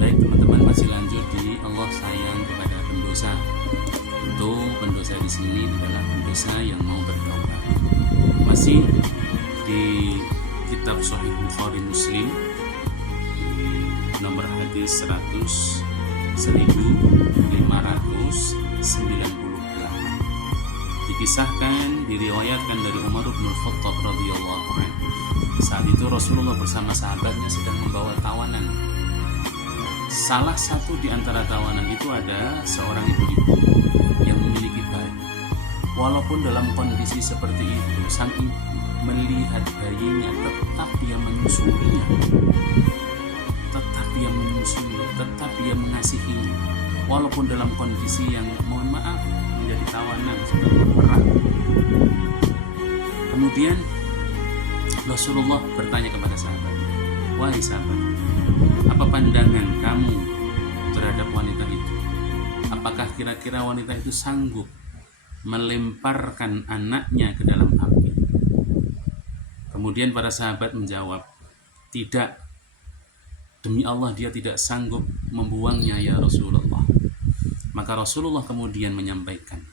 Baik teman-teman, masih lanjut di Allah sayang kepada pendosa. Tentu pendosa di sini adalah pendosa yang mau bertobat. Masih di kitab Sahih Bukhari Muslim di nomor hadis 1598 dikisahkan, diriwayatkan dari Umar bin Khattab radhiyallahu anhu. Saat itu Rasulullah bersama sahabatnya sedang membawa tawanan. Salah satu di antara tawanan itu ada seorang ibu-ibu yang memiliki bayi. Walaupun dalam kondisi seperti itu, sang ibu melihat bayinya, tetap dia menyusuinya, tetap dia mengasihinya. Walaupun dalam kondisi yang, mohon maaf, menjadi tawanan, sedang berperang. Kemudian Rasulullah bertanya kepada sahabatnya, "Wahai sahabat, apa pandangan kamu terhadap wanita itu? Apakah kira-kira wanita itu sanggup melemparkan anaknya ke dalam api?" Kemudian para sahabat menjawab, "Tidak, demi Allah dia tidak sanggup membuangnya ya Rasulullah." Maka Rasulullah kemudian menyampaikan,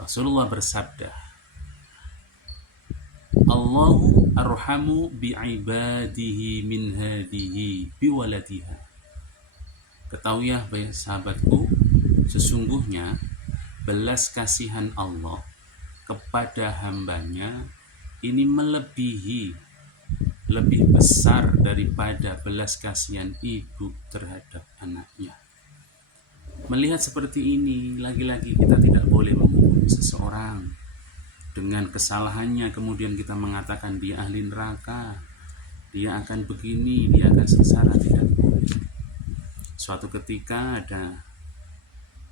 Rasulullah bersabda, "Allahu arhamu bi'ibadihi min hadihi biwaladiha." Ketahuilah sahabatku, sesungguhnya belas kasihan Allah kepada hambanya ini lebih besar daripada belas kasihan ibu terhadap anaknya. Melihat seperti ini, lagi-lagi kita tidak boleh menghukum seseorang dengan kesalahannya, kemudian kita mengatakan dia ahli neraka, dia akan begini, dia akan sengsara. Tidak boleh. Suatu ketika ada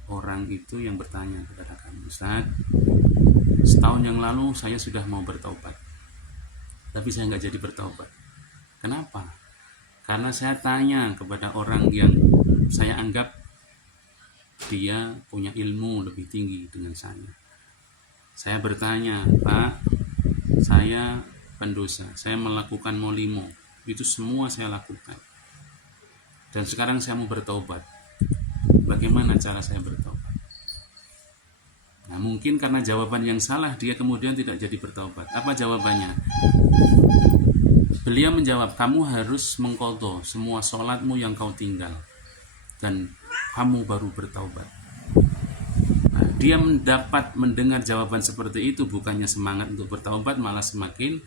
orang itu yang bertanya kepada kami, "Ustaz, setahun yang lalu saya sudah mau bertaubat, tapi saya nggak jadi bertaubat. Kenapa?" Karena saya tanya kepada orang yang saya anggap dia punya ilmu lebih tinggi dengan saya. Saya bertanya, "Pak, saya pendosa, saya melakukan molimo, itu semua saya lakukan. Dan sekarang saya mau bertobat. Bagaimana cara saya bertobat?" Nah, mungkin karena jawaban yang salah, dia kemudian tidak jadi bertobat. Apa jawabannya? Beliau menjawab, "Kamu harus mengqadha semua sholatmu yang kau tinggal, dan kamu baru bertaubat." Nah, dia mendengar jawaban seperti itu, bukannya semangat untuk bertaubat, malah semakin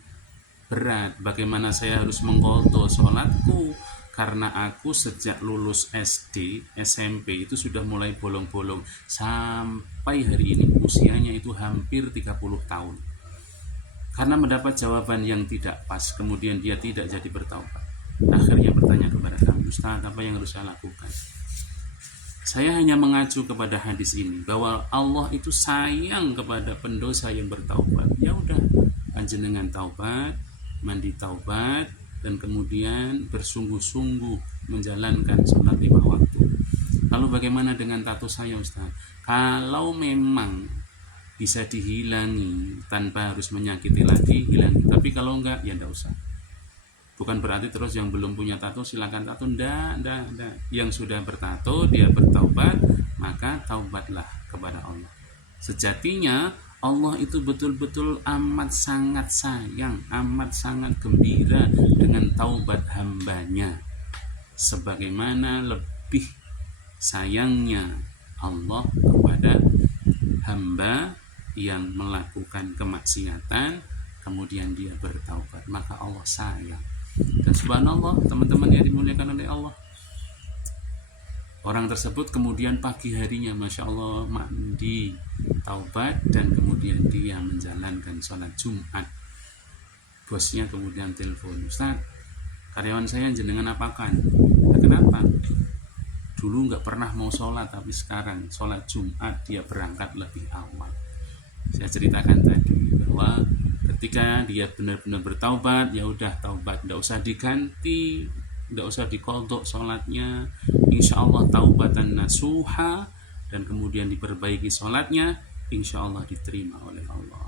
berat. Bagaimana saya harus mengqadha sholatku? Karena aku sejak lulus SD, SMP itu sudah mulai bolong-bolong. Sampai hari ini usianya itu hampir 30 tahun. Karena mendapat jawaban yang tidak pas, kemudian dia tidak jadi bertaubat. Akhirnya bertanya kepada kami, "Ustaz, apa yang harus saya lakukan?" Saya hanya mengacu kepada hadis ini, bahwa Allah itu sayang kepada pendosa yang bertaubat. Ya udah, panjenengan taubat, mandi taubat, dan kemudian bersungguh-sungguh menjalankan sholat 5 waktu. Lalu bagaimana dengan tato saya, Ustaz? Kalau memang bisa dihilangi tanpa harus menyakiti lagi, hilangi. Tapi kalau enggak, ya enggak usah. Bukan berarti terus yang belum punya tato silakan tato. Enggak. Yang sudah bertato, dia bertaubat, maka taubatlah kepada Allah. Sejatinya Allah itu betul-betul amat sangat sayang, amat sangat gembira dengan taubat hambanya. Sebagaimana lebih sayangnya Allah kepada hamba yang melakukan kemaksiatan, kemudian dia bertaubat, maka Allah sayang. Dan subhanallah, teman-teman yang dimuliakan oleh Allah, orang tersebut kemudian pagi harinya, Masya Allah, mandi, taubat, dan kemudian dia menjalankan sholat Jumat. Bosnya kemudian telepon, "Ustaz, karyawan saya jenengan apakan?" "Nah, kenapa?" "Dulu nggak pernah mau sholat, tapi sekarang sholat Jumat dia berangkat lebih awal." Saya ceritakan tadi bahwa ketika dia benar-benar bertaubat, ya udah taubat, nggak usah diganti, nggak usah diqadha sholatnya, insya Allah taubatan nasuha, dan kemudian diperbaiki sholatnya, insya Allah diterima oleh Allah.